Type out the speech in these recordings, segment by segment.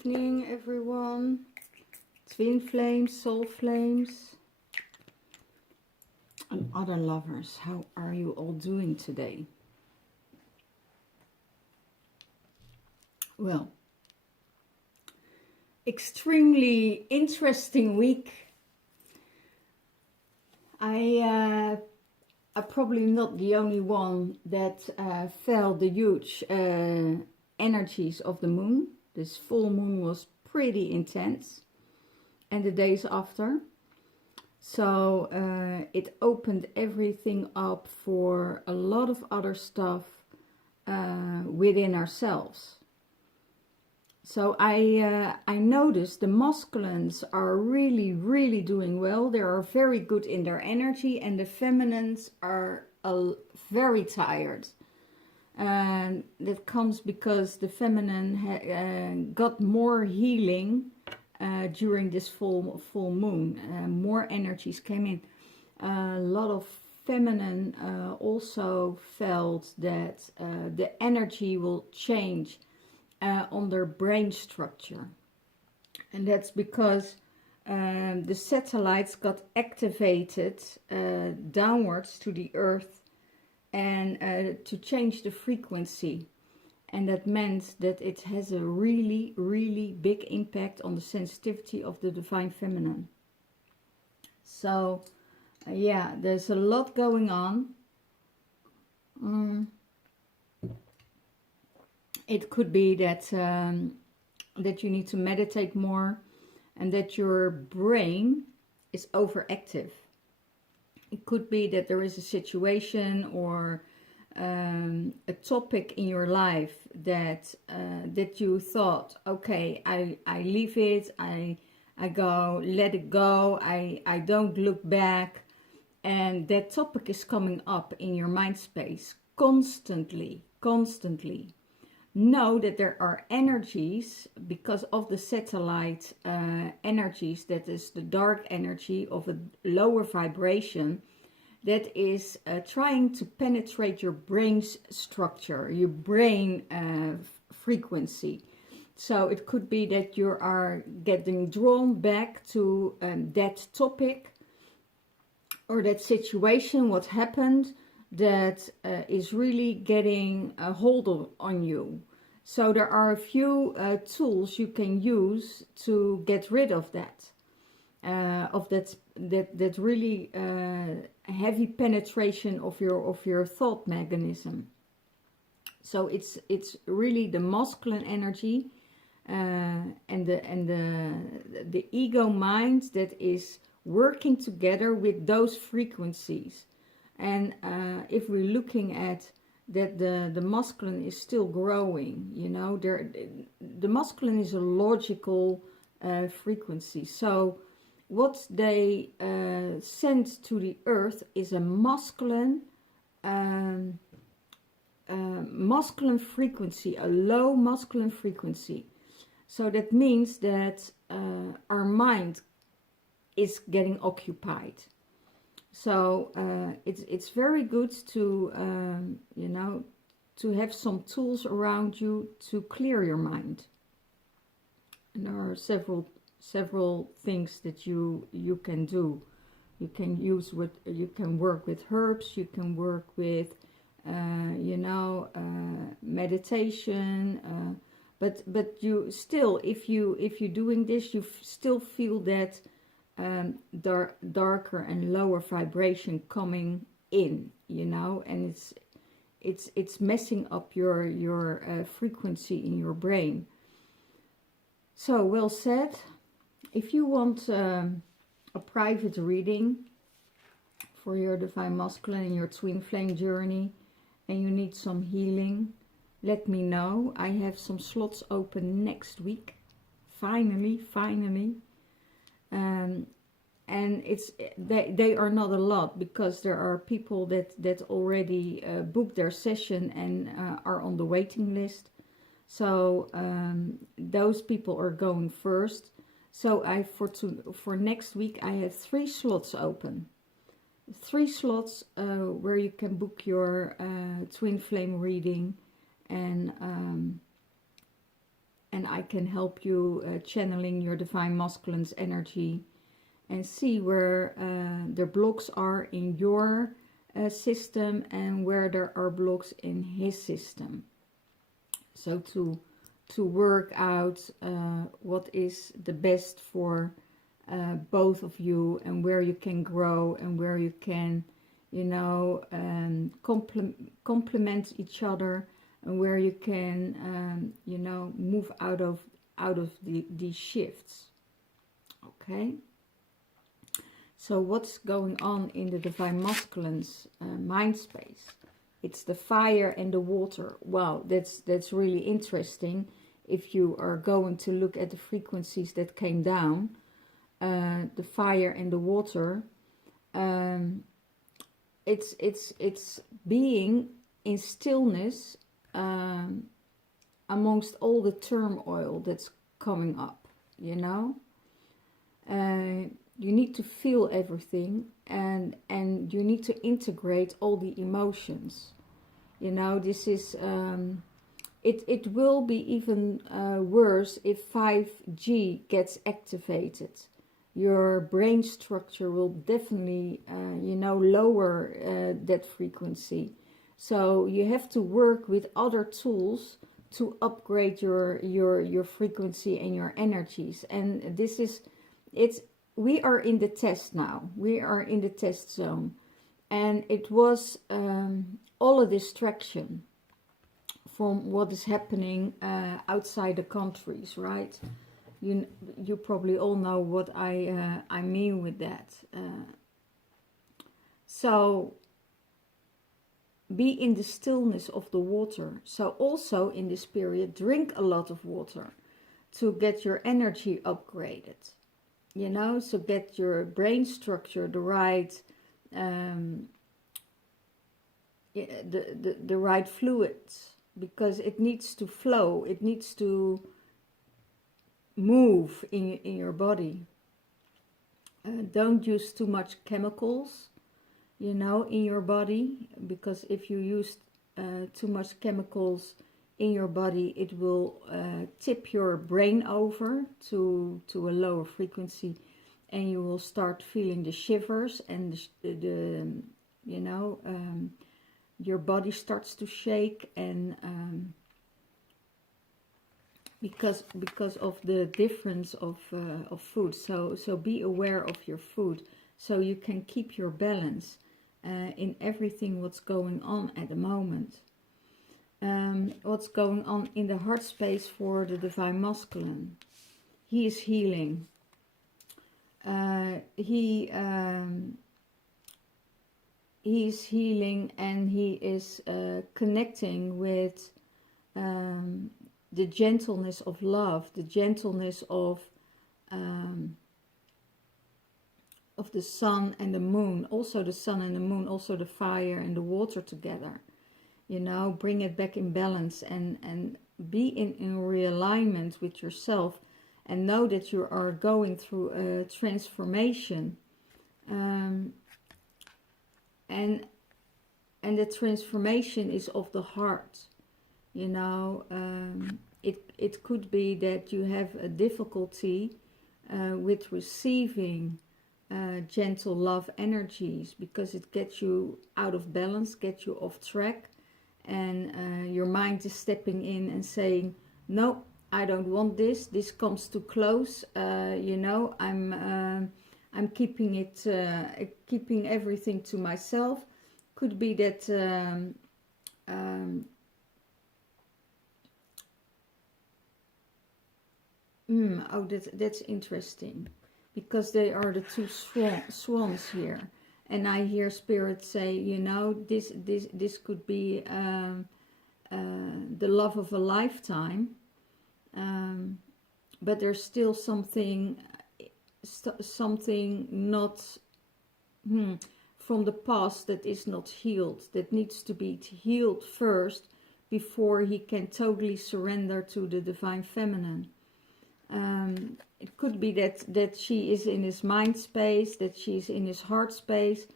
evening, everyone. Twin flames, soul flames, and other lovers. How are you all doing today? Well, extremely interesting week. I'm probably not the only one that felt the huge energies of the moon. This full moon was pretty intense, and the days after. So it opened everything up for a lot of other stuff within ourselves. So I noticed the masculines are really doing well. They are very good in their energy, and the feminines are very tired. And that comes because the feminine got more healing during this full moon. More energies came in. A lot of feminine also felt that the energy will change on their brain structure, and that's because the satellites got activated downwards to the earth, and to change the frequency, and that meant that it has a really big impact on the sensitivity of the divine feminine. So yeah, there's a lot going on. It could be that that you need to meditate more, and that your brain is overactive. It could be that there is a situation or a topic in your life that that you thought, okay, I leave it, I go, let it go, I don't look back, and that topic is coming up in your mind space constantly. Know that there are energies because of the satellite energies, that is the dark energy of a lower vibration, that is trying to penetrate your brain's structure, your brain frequency. So it could be that you are getting drawn back to that topic or that situation, what happened, that is really getting a hold on you. So there are a few tools you can use to get rid of that, that really heavy penetration of your thought mechanism. So it's really the masculine energy and the ego mind that is working together with those frequencies. And if we're looking at that, the masculine is still growing, you know, the masculine is a logical frequency. So what they send to the earth is a masculine frequency, a low masculine frequency. So that means that our mind is getting occupied. So it's very good to you know, to have some tools around you to clear your mind. And there are several things that you can do. You can work with herbs. You can work with you know, meditation. But you still, if you're doing this, you still feel that darker and lower vibration coming in, you know, and it's messing up your frequency in your brain. So well said. If you want a private reading for your divine masculine and your twin flame journey, and you need some healing, let me know. I have some slots open next week, finally. And they are not a lot, because there are people that already booked their session and are on the waiting list. So those people are going first. So for next week I have 3 slots open. 3 slots where you can book your twin flame reading, and and I can help you channeling your divine masculine's energy and see where the blocks are in your system and where there are blocks in his system. So to work out what is the best for both of you, and where you can grow and where you can, you know, complement each other, and where you can, you know, move out of these shifts. Okay. So what's going on in the divine masculine's mind space? It's the fire and the water. Wow, that's really interesting. If you are going to look at the frequencies that came down, the fire and the water, it's being in stillness amongst all the turmoil that's coming up, you know. You need to feel everything, and you need to integrate all the emotions. You know, this is it will be even worse if 5G gets activated. Your brain structure will definitely you know, lower that frequency. So you have to work with other tools to upgrade your frequency and your energies. And this is, we are in the test now. We are in the test zone. And it was all a distraction from what is happening outside the countries, right? You probably all know what I mean with that. So be in the stillness of the water. So also in this period, drink a lot of water to get your energy upgraded. You know, so get your brain structure the right, the right fluids, because it needs to flow. It needs to move in your body. Don't use too much chemicals, you know, in your body, because if you use too much chemicals in your body, it will tip your brain over to a lower frequency, and you will start feeling the shivers, and the you know, your body starts to shake, and because of the difference of food. So be aware of your food, so you can keep your balance in everything what's going on at the moment. What's going on in the heart space for the divine masculine? He is healing. He is healing, and he is connecting with the gentleness of love, the gentleness of the sun and the moon. Also the sun and the moon, also the fire and the water together. You know, bring it back in balance, and be in realignment with yourself, and know that you are going through a transformation, and the transformation is of the heart. You know, it could be that you have a difficulty with receiving gentle love energies, because it gets you out of balance, gets you off track. And your mind is stepping in and saying, no, I don't want this. This comes too close. You know, I'm keeping it, keeping everything to myself. Could be that oh, that's interesting, because they are the two swans here. And I hear Spirit say, you know, this could be the love of a lifetime, but there's still something not from the past that is not healed, that needs to be healed first before he can totally surrender to the divine feminine. It could be that she is in his mind space, that she's in his heart space,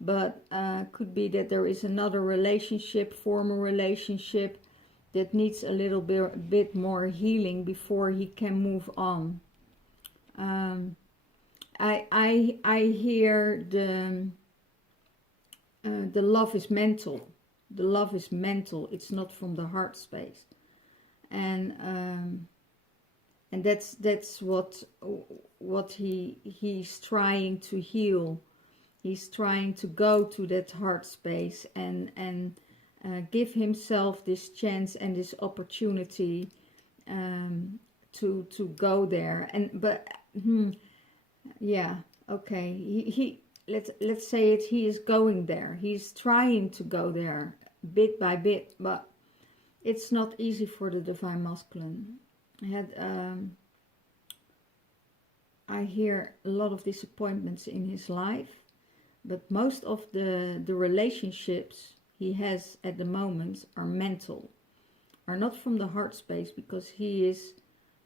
but could be that there is another relationship, former relationship, that needs a little bit more healing before he can move on. I hear the love is mental. The love is mental. It's not from the heart space, and that's what he's trying to heal. He's trying to go to that heart space and give himself this chance and this opportunity to go there. Yeah, okay. Let's say it. He is going there. He's trying to go there bit by bit, but it's not easy for the divine masculine. I hear a lot of disappointments in his life, but most of the relationships he has at the moment are mental, are not from the heart space, because he is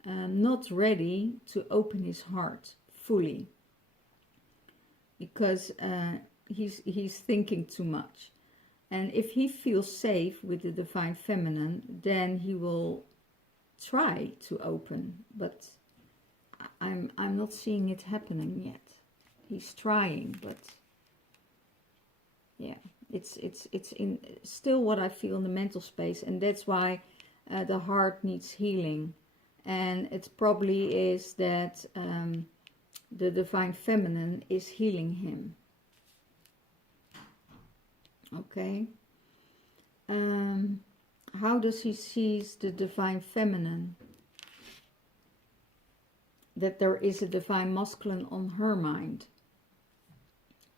not ready to open his heart fully, because he's thinking too much. And if he feels safe with the divine feminine, then he will try to open, but I'm not seeing it happening yet. He's trying, but yeah, it's in still what I feel in the mental space, and that's why the heart needs healing. And it probably is that the divine feminine is healing him. Okay. How does he see the divine feminine? That there is a divine masculine on her mind.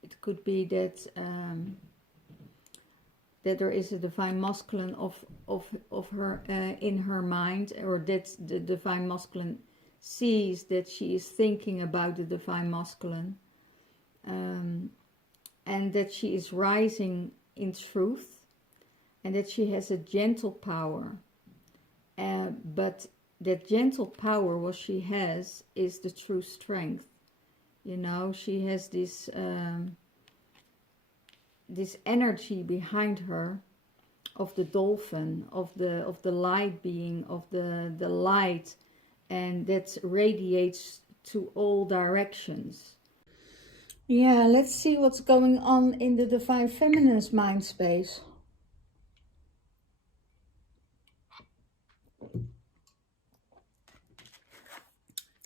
It could be that that there is a divine masculine of her in her mind, or that the divine masculine sees that she is thinking about the divine masculine, and that she is rising in truth, and that she has a gentle power, but that gentle power, what she has, is the true strength. You know, she has this this energy behind her of the dolphin, of the light being, of the light, and that radiates to all directions. Yeah, let's see what's going on in the divine feminine's mind space.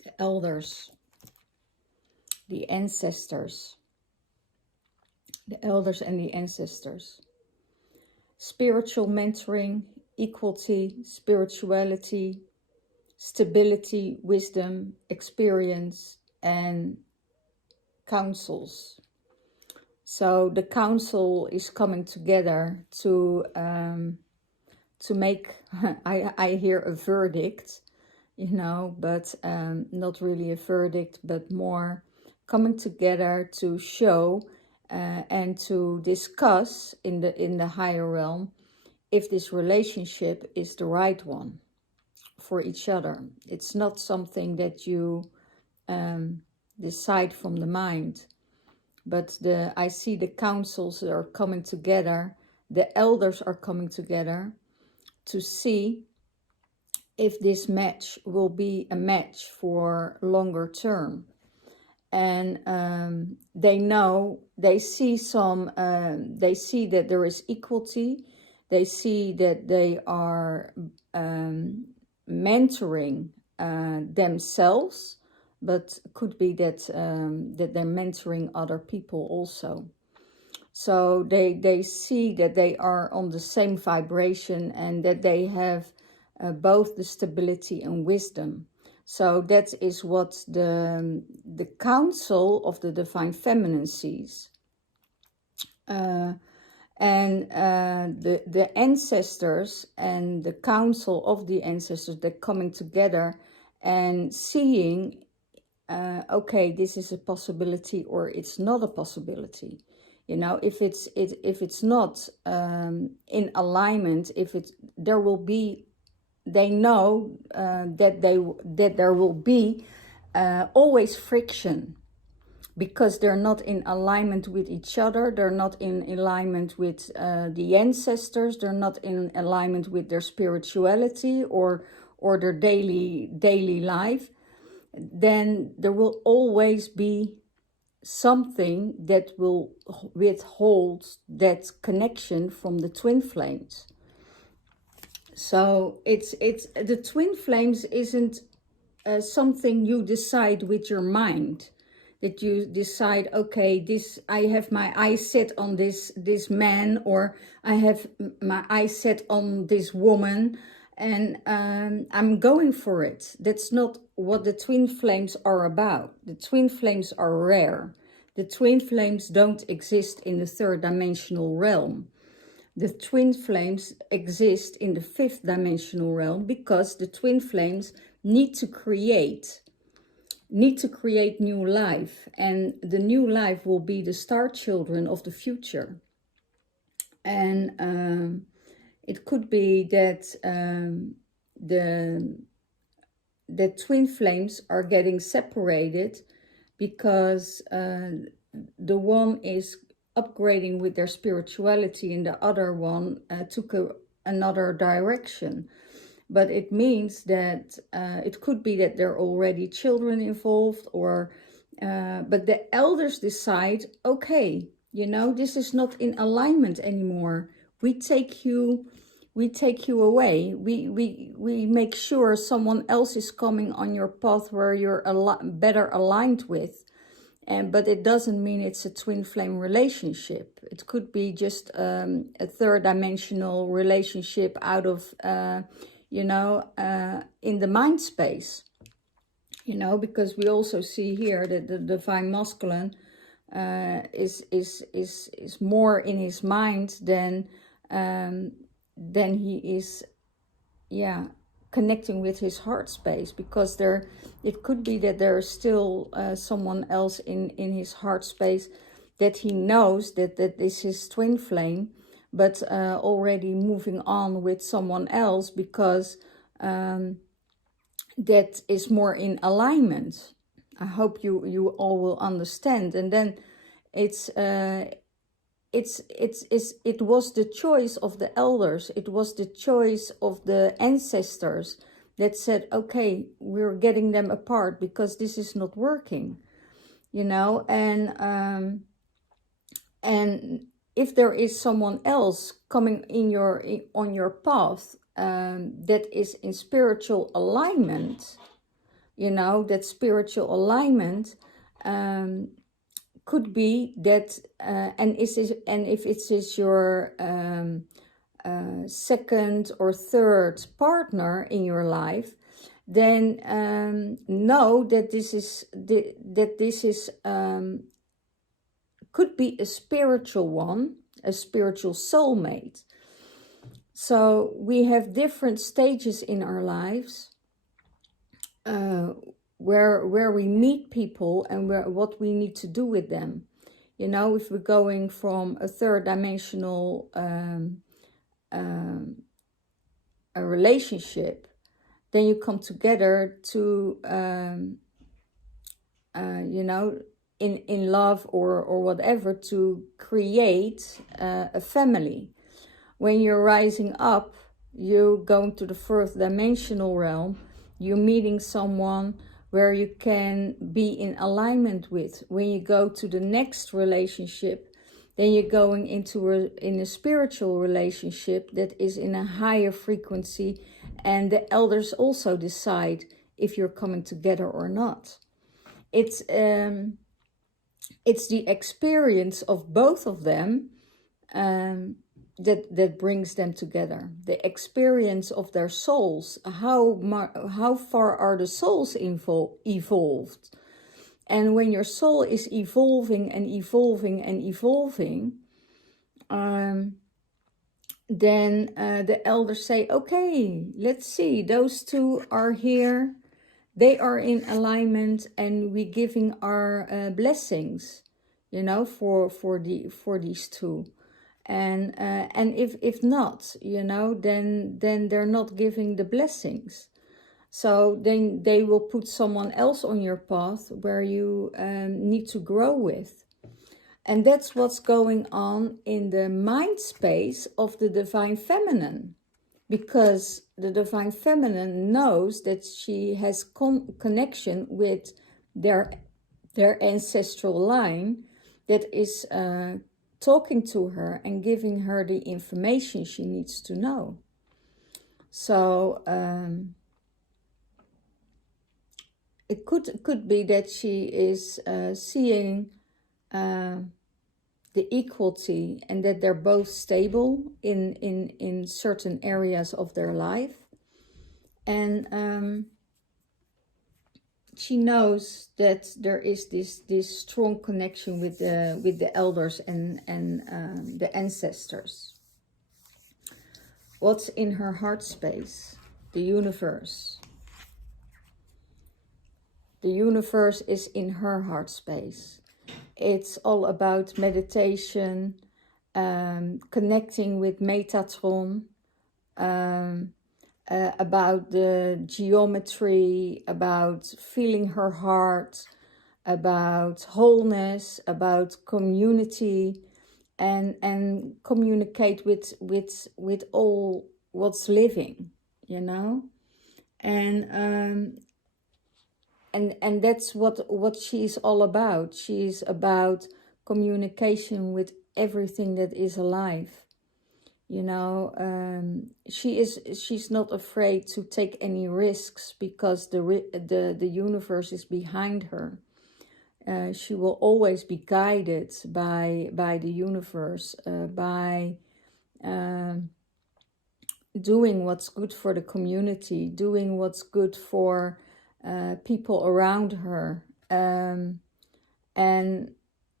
The elders, the ancestors, the elders and the ancestors. Spiritual mentoring, equality, spirituality, stability, wisdom, experience, and councils. So the council is coming together to make, I hear a verdict, you know, but not really a verdict, but more coming together to show and to discuss in the higher realm if this relationship is the right one for each other. It's not something that you decide from the mind, but I see the councils are coming together, the elders are coming together to see if this match will be a match for longer term. And they see that there is equality. They see that they are mentoring themselves, but could be that that they're mentoring other people also. So they see that they are on the same vibration, and that they have both the stability and wisdom. So that is what the council of the divine feminine sees. And the ancestors and the council of the ancestors, they're coming together and seeing, okay, this is a possibility or it's not a possibility. You know, if it's not in alignment, there will be, they know that there will be always friction. because they're not in alignment with each other, they're not in alignment with the ancestors, they're not in alignment with their spirituality or their daily life, then there will always be something that will withhold that connection from the twin flames. So it's the twin flames isn't something you decide with your mind, that you decide, okay, this, I have my eyes set on this man, or I have my eyes set on this woman, and I'm going for it. That's not what the twin flames are about. The twin flames are rare. The twin flames don't exist in the third dimensional realm. The twin flames exist in the fifth dimensional realm because the twin flames need to create new life, and the new life will be the star children of the future. And it could be that the twin flames are getting separated because the one is upgrading with their spirituality and the other one took another direction. But it means that it could be that there are already children involved, or but the elders decide, okay, you know, this is not in alignment anymore. We take you away. We make sure someone else is coming on your path where you're better aligned with. But it doesn't mean it's a twin flame relationship. It could be just a third dimensional relationship out of, in the mind space. You know, because we also see here that the divine masculine is more in his mind than he is, connecting with his heart space, because it could be that there is still someone else in his heart space that he knows that is his twin flame, but already moving on with someone else because that is more in alignment. I hope you all will understand. And then it was the choice of the elders. It was the choice of the ancestors that said, okay, we're getting them apart because this is not working, you know. And if there is someone else coming on your path that is in spiritual alignment, you know, that spiritual alignment could be that, and if it is your second or third partner in your life, then know that this is could be a spiritual one, a spiritual soulmate. So we have different stages in our lives where we meet people and what we need to do with them. You know, if we're going from a third dimensional a relationship, then you come together to in love or whatever, to create a family. When you're rising up, you're going to the fourth dimensional realm. You're meeting someone where you can be in alignment with. When you go to the next relationship, then you're going into in a spiritual relationship that is in a higher frequency, and the elders also decide if you're coming together or not. It's the experience of both of them that brings them together. The experience of their souls. How far are the souls evolved? And when your soul is evolving and evolving and evolving, then the elders say, okay, let's see, those two are here. They are in alignment, and we're giving our blessings, you know, for these two. And if not, you know, then they're not giving the blessings. So then they will put someone else on your path where you need to grow with. And that's what's going on in the mind space of the Divine Feminine. Because the Divine Feminine knows that she has connection with their ancestral line that is talking to her and giving her the information she needs to know. So it could be that she is seeing the equality and that they're both stable in certain areas of their life. And she knows that there is this strong connection with the elders and the ancestors. What's in her heart space? The universe. The universe is in her heart space. It's all about meditation, connecting with Metatron, about the geometry, about feeling her heart, about wholeness, about community, and communicate with all what's living, you know. And that's what she's all about. She's about communication with everything that is alive. You know, she's not afraid to take any risks because the universe is behind her. She will always be guided by the universe, by doing what's good for the community, doing what's good for people around her. And,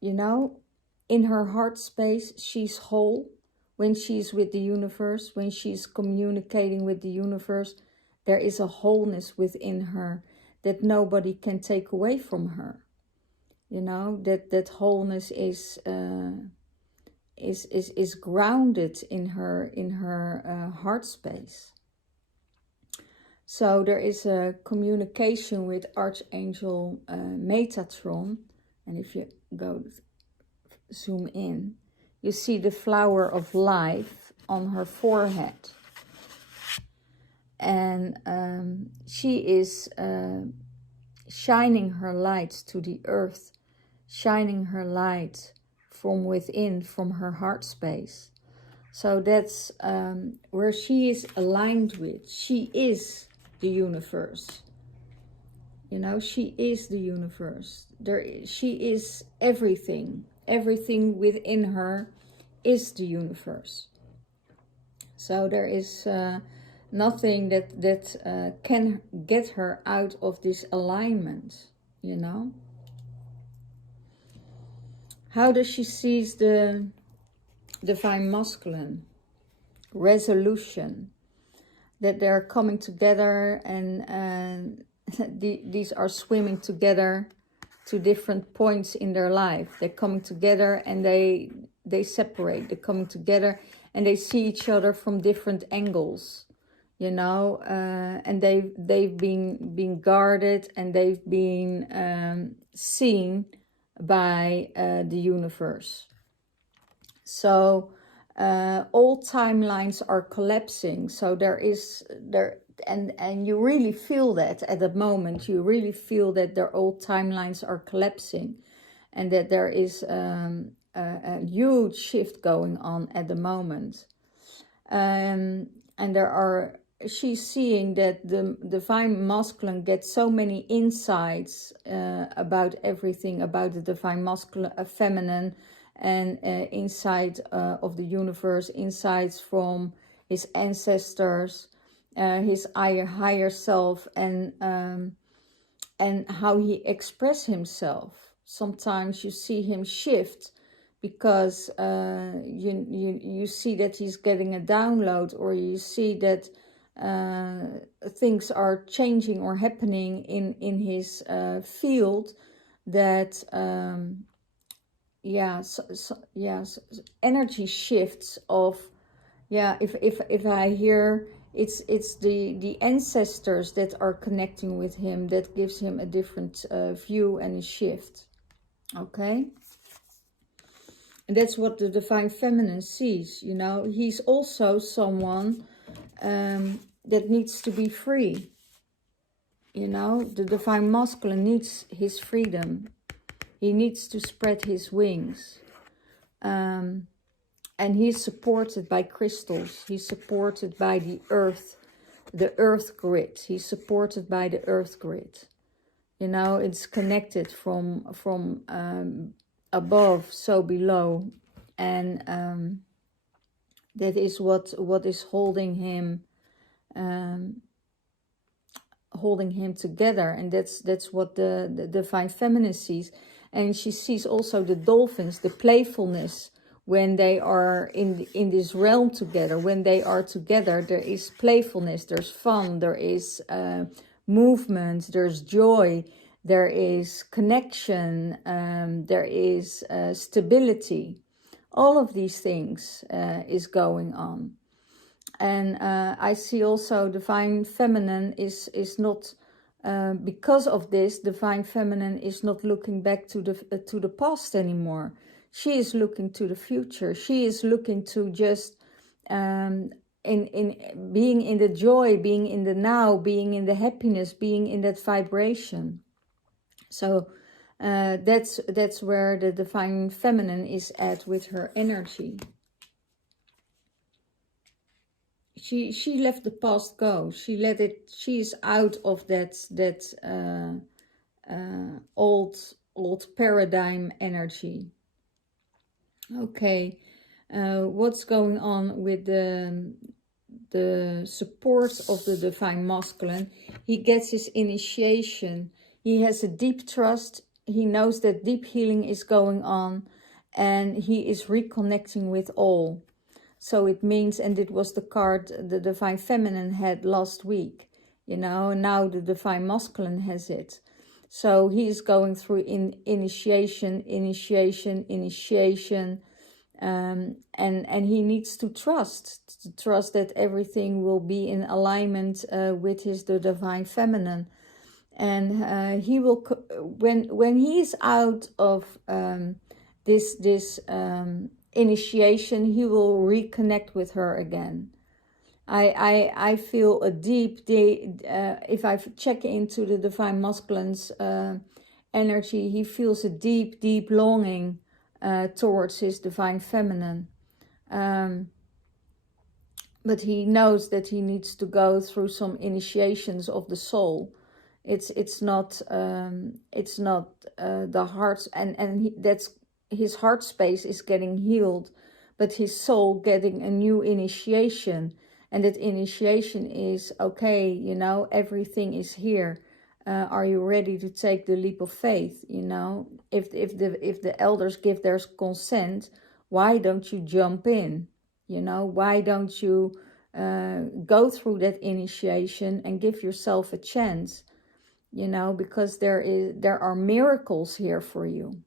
you know, in her heart space, she's whole. When she's with the universe, when she's communicating with the universe, there is a wholeness within her that nobody can take away from her. You know, that wholeness is grounded in her heart space. So there is a communication with Archangel Metatron, and if you go zoom in, you see the flower of life on her forehead. And she is shining her light to the earth, shining her light from within, from her heart space. So that's where she is aligned with. She is the universe. You know, she is the universe. She is everything. Everything within her is the universe. So there is nothing that can get her out of this alignment, you know. How does she sees the Divine Masculine? Resolution. That they're coming together and these are swimming together to different points in their life. They're coming together and they separate. They're coming together and they see each other from different angles, you know, and they've been guarded and they've been seen by the universe. So all timelines are collapsing. So and you really feel that at the moment. You really feel that their old timelines are collapsing, and that there is a huge shift going on at the moment. And she's seeing that the Divine Masculine gets so many insights about everything, about the Divine Masculine, Feminine, and insight of the universe, insights from his ancestors, his higher self, and how he expresses himself. Sometimes you see him shift because you see that he's getting a download, or you see that things are changing or happening in his field that energy shifts of, if I hear it's the ancestors that are connecting with him that gives him a different view and a shift. Okay, and that's what the divine feminine sees. You know, he's also someone that needs to be free. You know, the divine masculine needs his freedom. He needs to spread his wings. And he's supported by crystals. He's supported by the earth grid. He's supported by the earth grid. You know, it's connected from above, so below. And that is what is holding him together. And that's what the divine feminine sees. And she sees also the dolphins, the playfulness, when they are in this realm together. When they are together, there is playfulness, there's fun, there is movement, there's joy, there is connection, there is stability. All of these things is going on. And I see also divine feminine is not, because of this, divine feminine is not looking back to the past anymore. She is looking to the future. She is looking to just in being in the joy, being in the now, being in the happiness, being in that vibration. So that's where the divine feminine is at with her energy. She let the past go. She let it. She's out of that old paradigm energy. Okay, what's going on with the support of the divine masculine? He gets his initiation. He has a deep trust. He knows that deep healing is going on, and he is reconnecting with all. So it means, and it was the card the divine feminine had last week, you know, and now the divine masculine has it. So he is going through initiation, and he needs to trust that everything will be in alignment with the divine feminine. And he will, when he is out of this initiation, he will reconnect with her again. I feel a deep, if I check into the divine masculine's energy, he feels a deep longing towards his divine feminine. But he knows that he needs to go through some initiations of the soul. It's not the heart, and that's his heart space is getting healed, but his soul getting a new initiation. And that initiation is, okay, you know, everything is here. Are you ready to take the leap of faith? You know, if the elders give their consent, why don't you jump in? You know, why don't you go through that initiation and give yourself a chance? You know, because there are miracles here for you.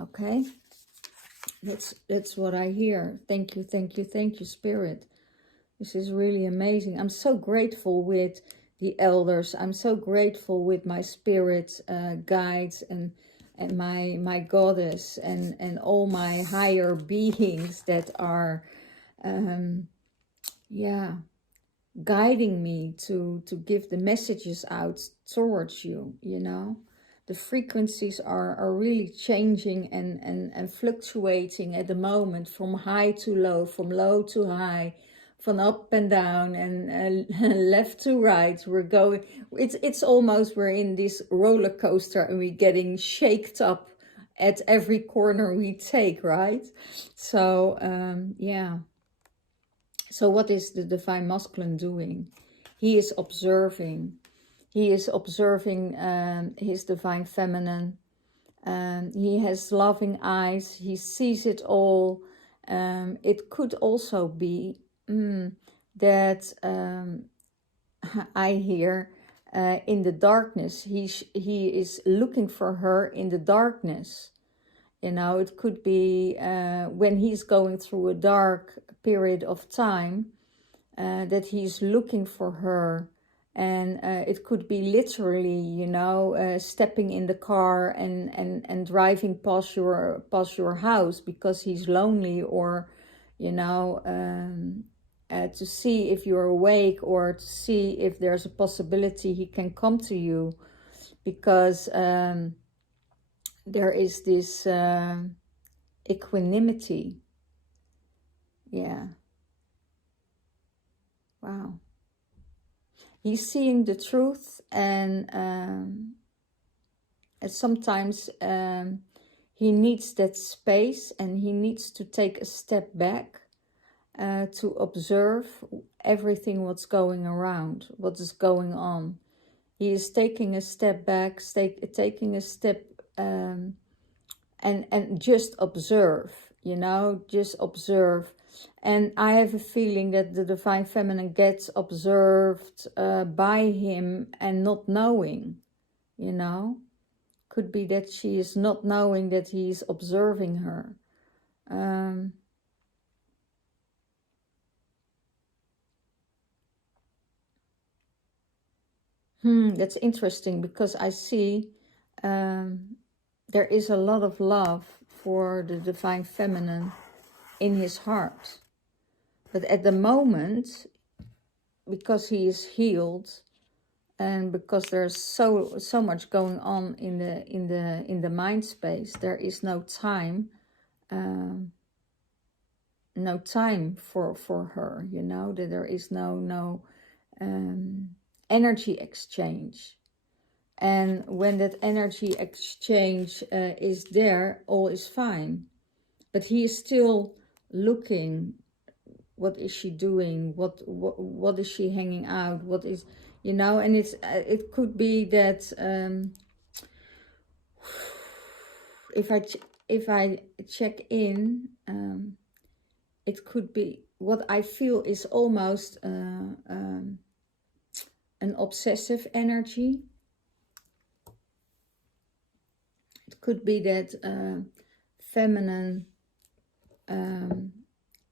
Okay, that's what I hear. Thank you, Spirit. This is really amazing. I'm so grateful with the elders. I'm so grateful with my spirit guides and my goddess and all my higher beings that are guiding me to give the messages out towards you. You know, the frequencies are really changing and fluctuating at the moment, from high to low, from low to high, from up and down, and left to right. We're going, it's almost, we're in this roller coaster and we're getting shaked up at every corner we take, right? So so what is the divine masculine doing? He is observing. He is observing his divine feminine. He has loving eyes. He sees it all. It could also be that I hear in the darkness. He is looking for her in the darkness. You know, it could be when he's going through a dark period of time, that he's looking for her. And it could be literally, you know, stepping in the car and driving past your house because he's lonely, or, you know, to see if you're awake, or to see if there's a possibility he can come to you, because there is this equanimity. Yeah. Wow. He's seeing the truth, and sometimes he needs that space, and he needs to take a step back to observe everything what's going around, what is going on. He is taking a step back, taking a step and just observe, you know, just observe. And I have a feeling that the Divine Feminine gets observed by him and not knowing, you know. Could be that she is not knowing that he's observing her. That's interesting, because I see there is a lot of love for the Divine Feminine in his heart. But at the moment, because he is healed, and because there's so much going on in the mind space, there is no time, for her, you know, that there is no energy exchange. And when that energy exchange is there, all is fine. But he is still looking. What is she doing? What is she hanging out? What is, you know? And it could be that if I check in, it could be, what I feel is almost an obsessive energy. It could be that feminine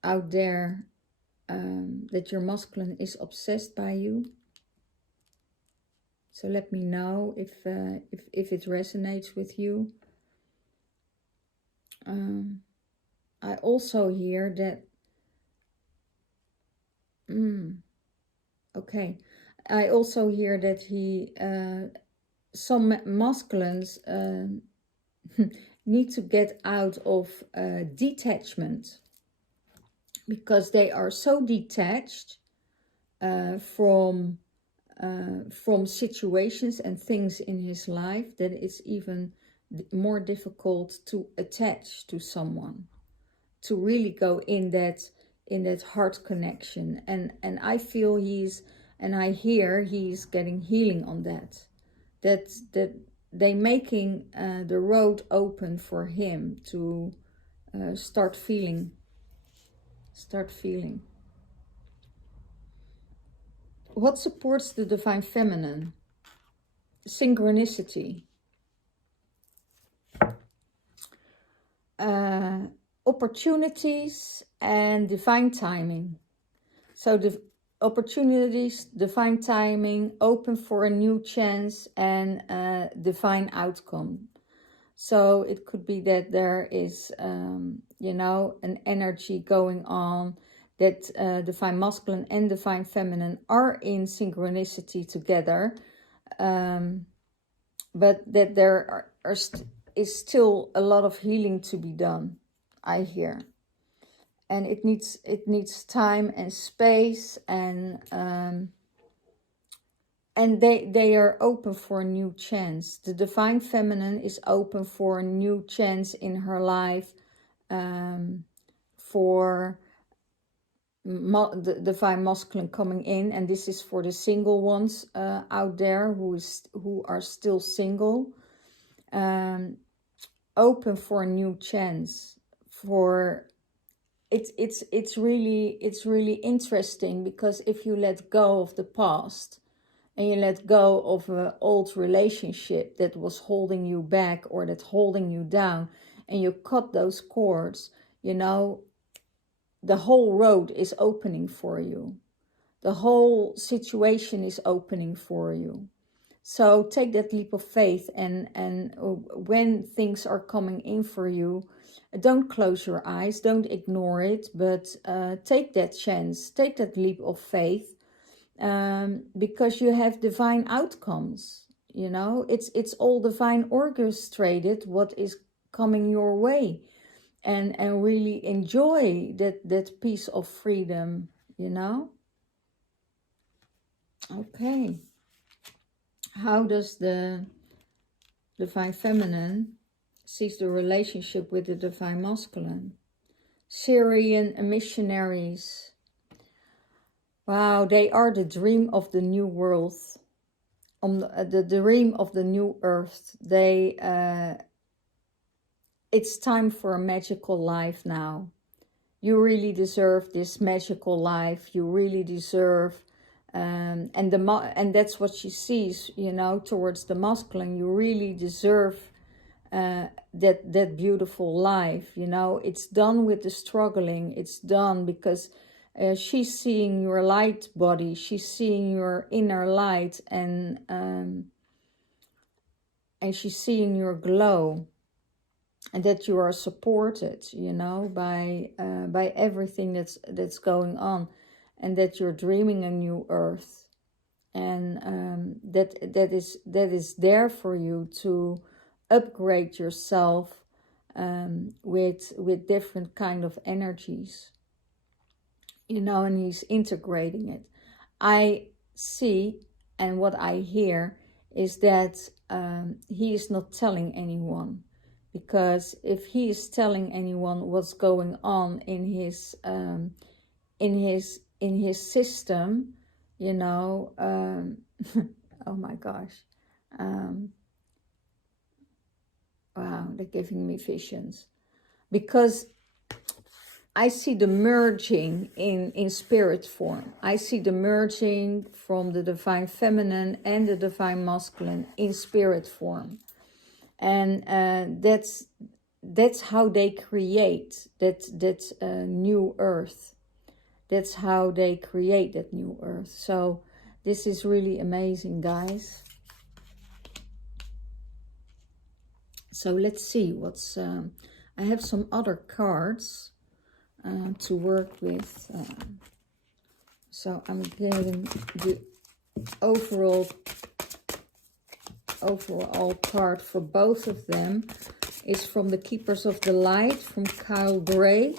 out there, that your masculine is obsessed by you. So let me know if it resonates with you. I also hear that, okay, I also hear that he, some masculines need to get out of detachment, because they are so detached from situations and things in his life that it's even more difficult to attach to someone, to really go in that heart connection. And I feel and I hear he's getting healing on that they making the road open for him to start feeling. What supports the Divine Feminine? Synchronicity. Opportunities and divine timing. So the opportunities, divine timing, open for a new chance, and divine outcome. So it could be that there is, you know, an energy going on, that Divine Masculine and Divine Feminine are in synchronicity together, but that there is still a lot of healing to be done, I hear. And it needs time and space, and they are open for a new chance. The Divine Feminine is open for a new chance in her life, for the Divine Masculine coming in. And this is for the single ones out there who are still single. Open for a new chance. For it's really interesting, because if you let go of the past, and you let go of an old relationship that was holding you back, or that's holding you down, and you cut those cords, you know, the whole road is opening for you. The whole situation is opening for you. So take that leap of faith, and when things are coming in for you, don't close your eyes, don't ignore it, but take that chance, take that leap of faith, because you have divine outcomes. You know, it's all divine orchestrated what is coming your way, and really enjoy that piece of freedom, you know. Okay. How does the divine feminine sees the relationship with the divine masculine? Syrian missionaries. Wow, they are the dream of the new world, the dream of the new earth. It's time for a magical life now. You really deserve this magical life. You really deserve, and that's what she sees, you know, towards the masculine. You really deserve that beautiful life. You know, it's done with the struggling. It's done because she's seeing your light body. She's seeing your inner light, and she's seeing your glow. And that you are supported, you know, by everything that's going on, and that you're dreaming a new earth, and that is there for you to upgrade yourself with different kind of energies, you know. And he's integrating it. I see, and what I hear is that he is not telling anyone. Because if he is telling anyone what's going on in his system, you know, oh my gosh, wow, they're giving me visions. Because I see the merging in spirit form. I see the merging from the divine feminine and the divine masculine in spirit form. And that's how they create that new earth. That's how they create that new earth. So this is really amazing, guys. So let's see what's... I have some other cards to work with. So I'm getting the overall card for both of them is from the Keepers of the Light, from Kyle Gray.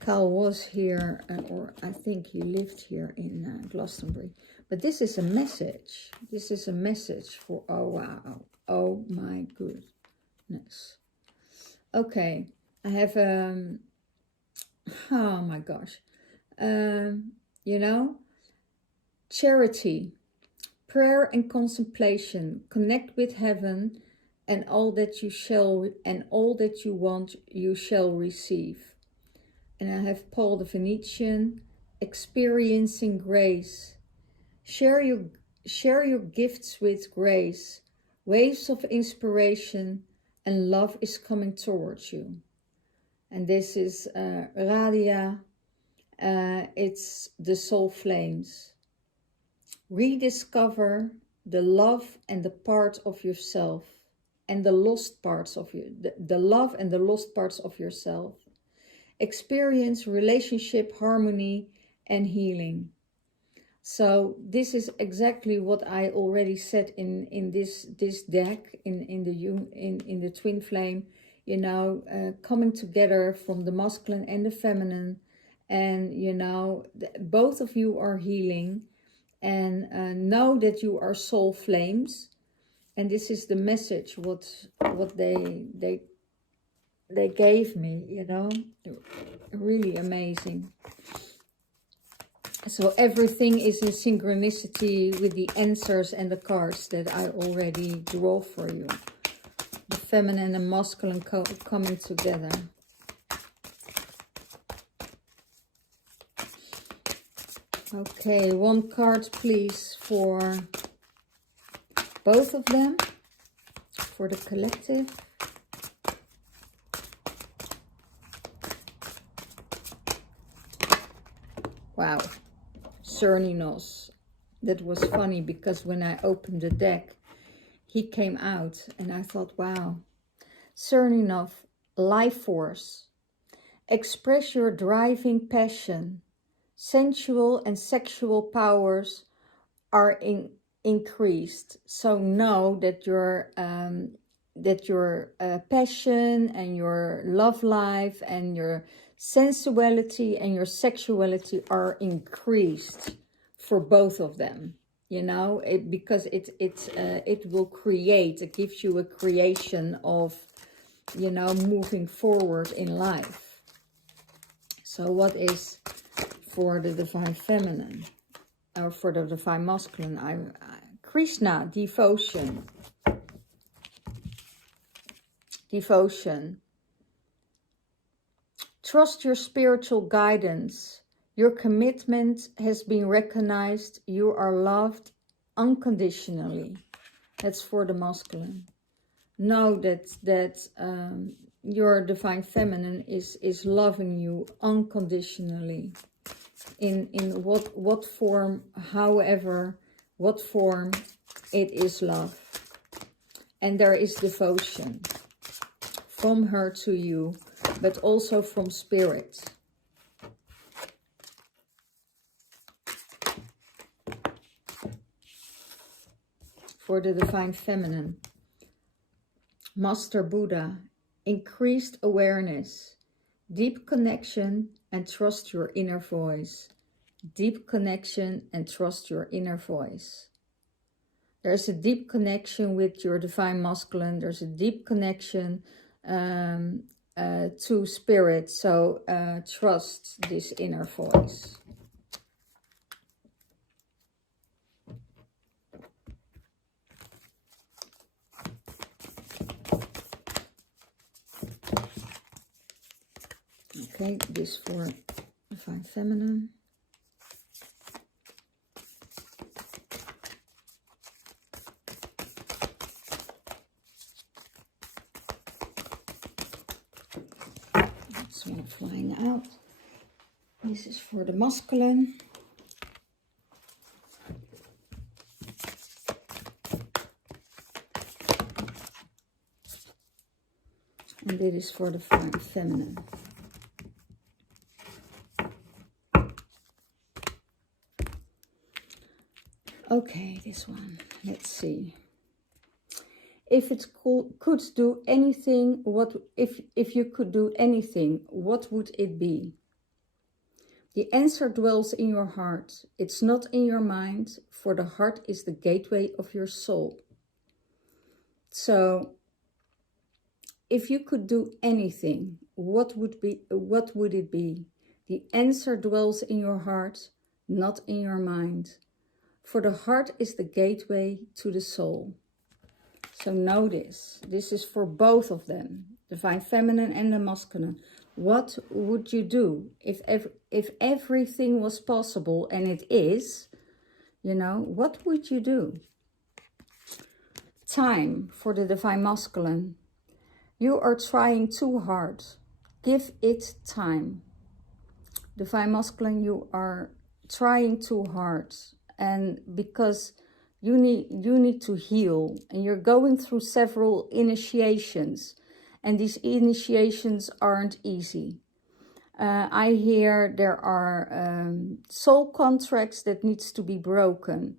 Kyle was here, or I think he lived here in Glastonbury. But this is a message. This is a message for, oh wow, oh my goodness. Okay, I have, oh my gosh, you know, charity, prayer and contemplation, connect with heaven, and all that you want, you shall receive. And I have Paul the Venetian, experiencing grace. Share your gifts with grace. Waves of inspiration and love is coming towards you. And this is Radia. It's the soul flames. Rediscover the love and the part of yourself, and the lost parts of you, the love and the lost parts of yourself. Experience relationship harmony and healing. So this is exactly what I already said in this deck, in the twin flame, you know, coming together from the masculine and the feminine, and you know, both of you are healing. And know that you are soul flames, and this is the message what they gave me, you know, really amazing. So everything is in synchronicity with the answers and the cards that I already draw for you. The feminine and masculine coming together. Okay, one card please for both of them, for the collective. Wow. Cerninos. That was funny because when I opened the deck, he came out and I thought, wow. Cerninos, life force. Express your driving passion. Sensual and sexual powers are increased. So know that your passion and your love life and your sensuality and your sexuality are increased for both of them. You know, because it will create, it gives you a creation of, you know, moving forward in life. So what is for the divine feminine, or for the divine masculine? Krishna, devotion. Devotion. Trust your spiritual guidance. Your commitment has been recognized. You are loved unconditionally. That's for the masculine. Know that your divine feminine is loving you unconditionally. In what form, however, what form, it is love. And there is devotion from her to you, but also from spirit. For the divine feminine, Master Buddha, increased awareness, deep connection, and trust your inner voice. Deep connection and trust your inner voice. There's a deep connection with your divine masculine. There's a deep connection to spirit. So trust this inner voice. Okay, this for divine feminine. That's one flying out. This is for the masculine. And this is for the feminine. Okay, this one. Let's see. If it could do anything, if you could do anything, what would it be? The answer dwells in your heart. It's not in your mind, for the heart is the gateway of your soul. So, if you could do anything, what would it be? The answer dwells in your heart, not in your mind. For the heart is the gateway to the soul. So know this. This is for both of them, divine feminine and the masculine. What would you do if everything was possible, and it is, you know, what would you do? Time for the divine masculine. You are trying too hard. Give it time. Divine masculine, you are trying too hard. And because you need to heal, and you're going through several initiations, and these initiations aren't easy. I hear there are soul contracts that needs to be broken.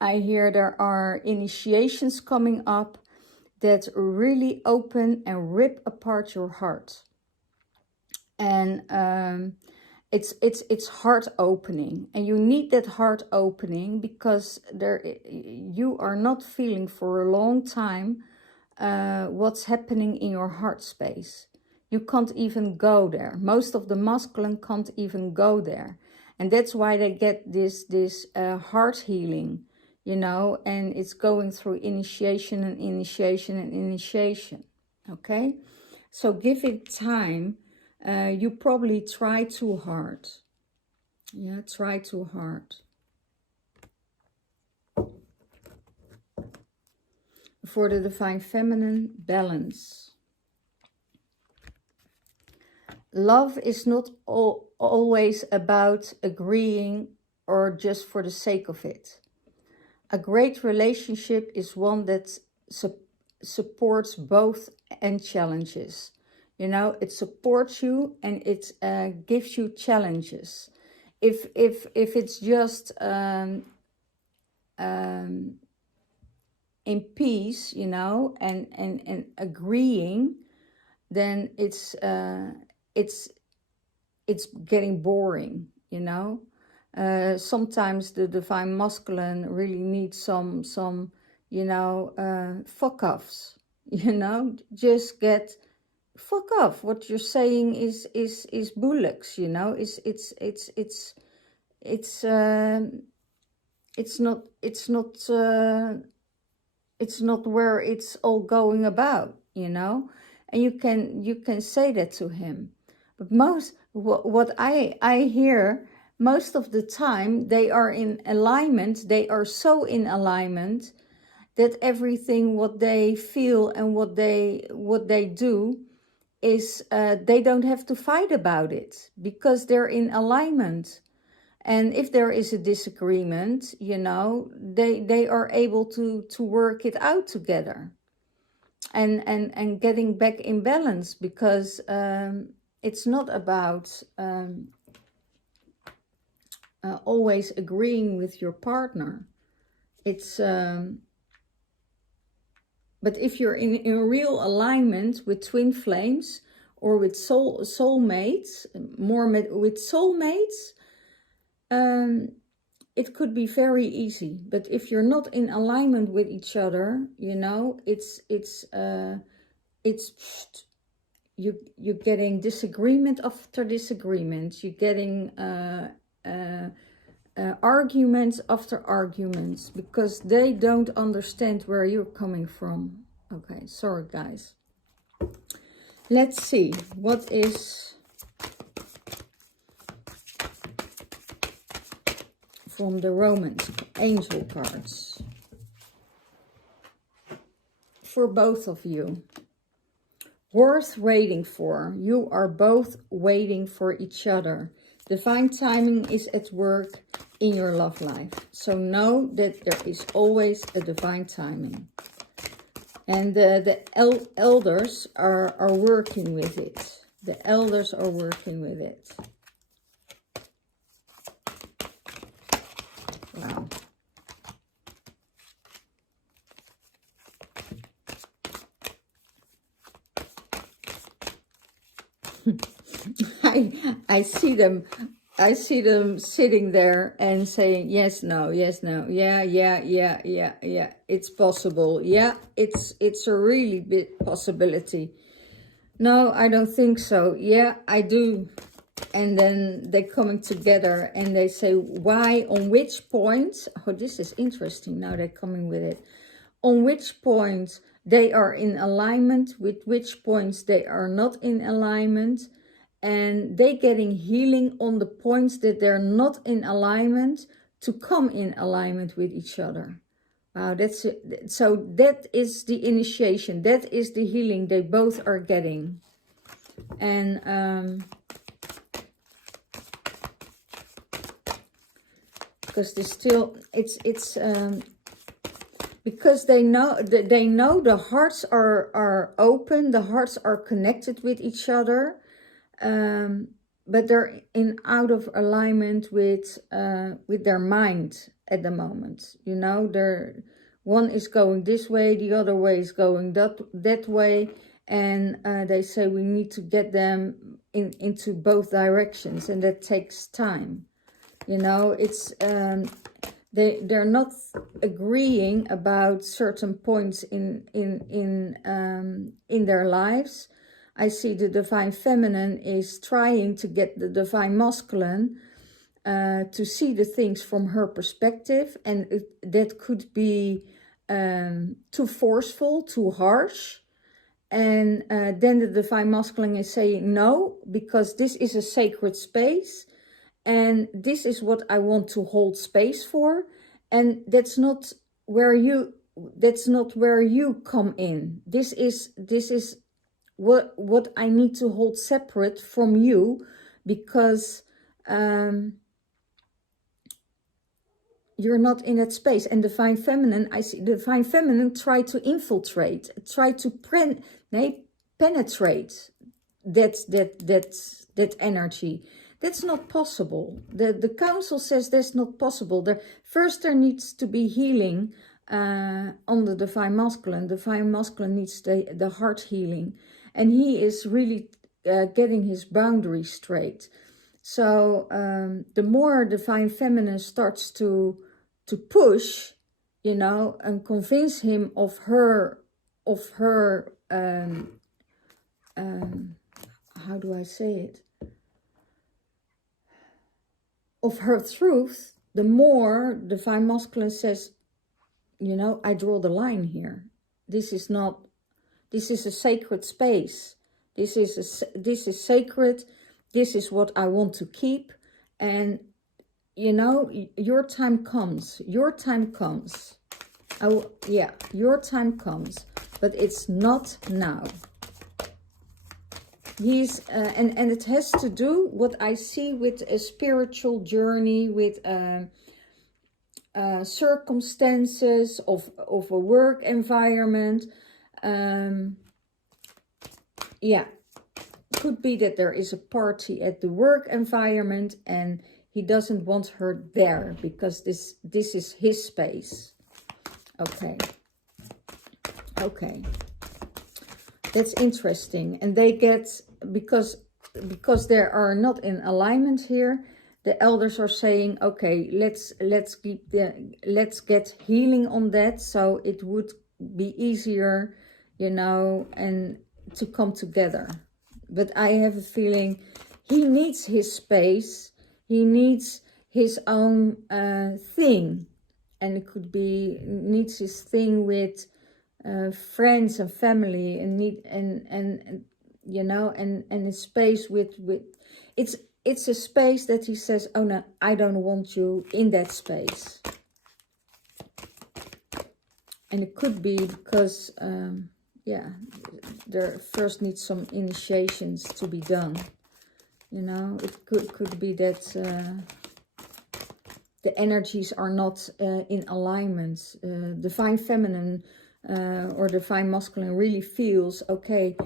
I hear there are initiations coming up that really open and rip apart your heart. And it's heart opening, and you need that heart opening because you are not feeling for a long time what's happening in your heart space. You can't even go there. Most of the masculine can't even go there, and that's why they get this heart healing, you know, and it's going through initiation and initiation and initiation. Okay, so give it time. You probably try too hard. Yeah, try too hard. For the divine feminine, balance. Love is not always about agreeing or just for the sake of it. A great relationship is one that supports both and challenges. You know, it supports you and it gives you challenges. If it's just in peace, you know, and agreeing, then it's getting boring, you know. Sometimes the divine masculine really needs some you know, fuck offs, you know, just get fuck off. What you're saying is bullocks, you know. It's not where it's all going about, you know. And you can say that to him. But what I hear most of the time, they are in alignment. They are so in alignment that everything what they feel and what they do is they don't have to fight about it because they're in alignment. And if there is a disagreement, you know, they are able to work it out together and getting back in balance, because it's not about always agreeing with your partner. It's but if you're in real alignment with twin flames or with soulmates, with soulmates, it could be very easy. But if you're not in alignment with each other, you know, you're getting disagreement after disagreement. You're getting arguments after arguments because they don't understand where you're coming from. Okay, sorry guys. Let's see what is from the Romance angel cards for both of you. Worth waiting for. You are both waiting for each other. Divine timing is at work in your love life. So know that there is always a divine timing. And the elders are working with it. The elders are working with it. Wow. I see them sitting there and saying yes, no, yeah, it's possible. Yeah, it's a really big possibility. No, I don't think so. Yeah, I do. And then they're coming together and they say why, on which point. Oh, this is interesting. Now they're coming with it. On which point they are in alignment, with which points they are not in alignment. And they getting healing on the points that they're not in alignment to come in alignment with each other. Wow, that's it. So that is the initiation. That is the healing they both are getting. And because there's still, it's because they know the hearts are open, the hearts are connected with each other. But they're out of alignment with their mind at the moment. You know, one is going this way, the other way is going that way, and they say we need to get them into both directions, and that takes time. You know, it's they're not agreeing about certain points in their lives. I see the divine feminine is trying to get the divine masculine to see the things from her perspective. And that could be too forceful, too harsh. And then the divine masculine is saying no, because this is a sacred space. And this is what I want to hold space for. And that's not where you come in. This is what I need to hold separate from you, because you're not in that space. And divine feminine, I see divine feminine try to infiltrate, try to penetrate that energy. That's not possible. The council says that's not possible. First there needs to be healing on the divine masculine. Divine masculine needs the heart healing, and he is really getting his boundaries straight. So the more divine feminine starts to push, you know, and convince him of her how do I say it? Of her truth, the more divine masculine says, you know, I draw the line here. This is a sacred space. This is sacred. This is what I want to keep. And, you know, your time comes. Your time comes. Yeah, your time comes. But it's not now. He's and it has to do what I see with a spiritual journey, with circumstances of a work environment. Yeah, could be that there is a party at the work environment and he doesn't want her there because this is his space. Okay. That's interesting. And they get, because they are not in alignment here, the elders are saying, okay, let's get healing on that, so it would be easier, you know, and to come together. But I have a feeling he needs his space, he needs his own thing, and it could be needs his thing with friends and family, and you know, and a space with it's a space that he says, oh no, I don't want you in that space. And it could be because yeah, there first needs some initiations to be done, you know. It could be that the energies are not in alignment. Divine feminine or divine masculine really feels, okay,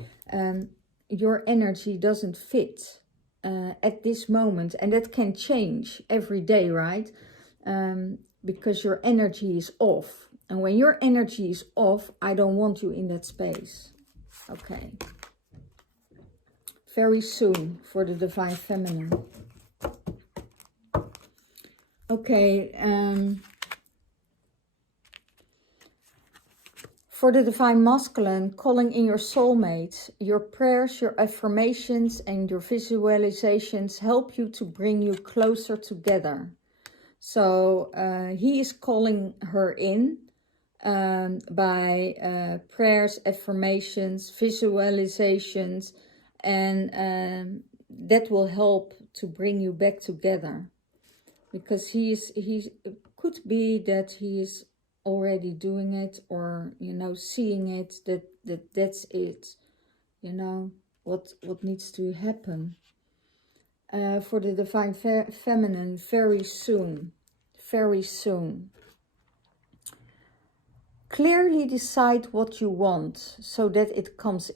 your energy doesn't fit at this moment, and that can change every day, right? Because your energy is off, and when your energy is off, I don't want you in that space. Okay, very soon for the divine feminine. Okay, for the divine masculine, calling in your soulmate, your prayers, your affirmations, and your visualizations help you to bring you closer together. So he is calling her in by prayers, affirmations, visualizations, and that will help to bring you back together. Because he could be that he is already doing it, or, you know, seeing it, that's it, you know, what needs to happen. For the divine feminine, very soon. Clearly decide what you want, so that it comes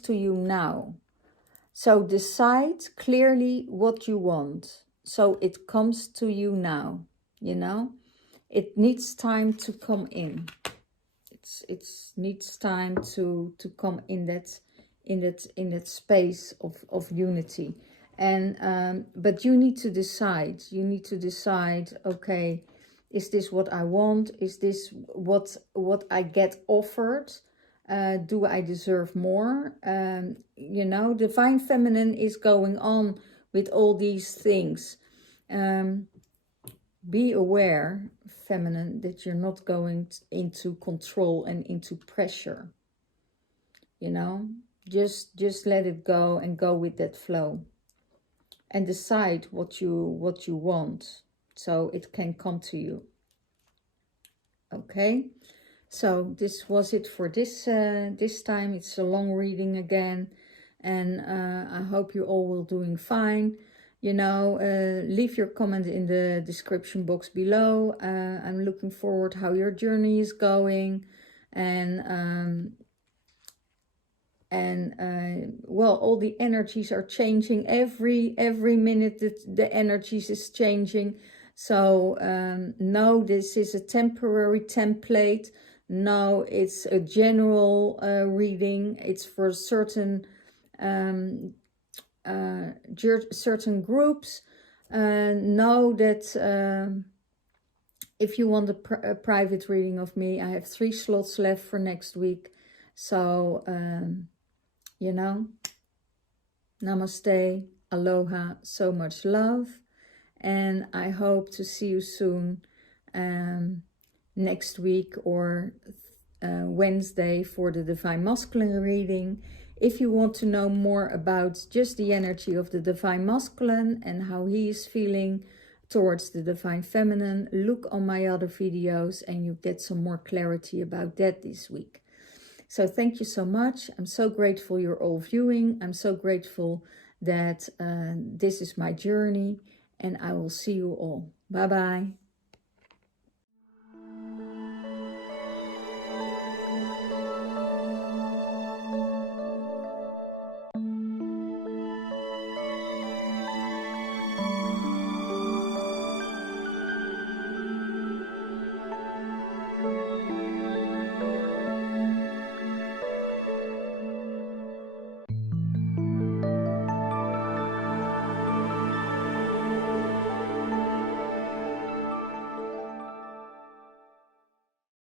to you now. So decide clearly what you want, so it comes to you now, you know. It needs time to come in. It needs time to come in that space of unity. And but you need to decide. You need to decide, okay, is this what I want? Is this what I get offered? Do I deserve more? You know, divine feminine is going on with all these things. Be aware, feminine, that you're not going into control and into pressure. You know, just let it go and go with that flow. And decide what you want, so it can come to you. Okay. So this was it for this time. It's a long reading again. and I hope you all will doing fine. You know, leave your comment in the description box below. I'm looking forward how your journey is going, and well, all the energies are changing every minute. The energies is changing. So no, this is a temporary template. No, it's a general reading. It's for certain certain groups. Know that if you want a private reading of me, I have 3 slots left for next week. So you know, namaste, aloha, so much love, and I hope to see you soon next week or Wednesday for the Divine Masculine reading. If you want to know more about just the energy of the Divine Masculine and how he is feeling towards the Divine Feminine, look on my other videos and you get some more clarity about that this week. So thank you so much. I'm so grateful you're all viewing. I'm so grateful that this is my journey, and I will see you all. Bye-bye.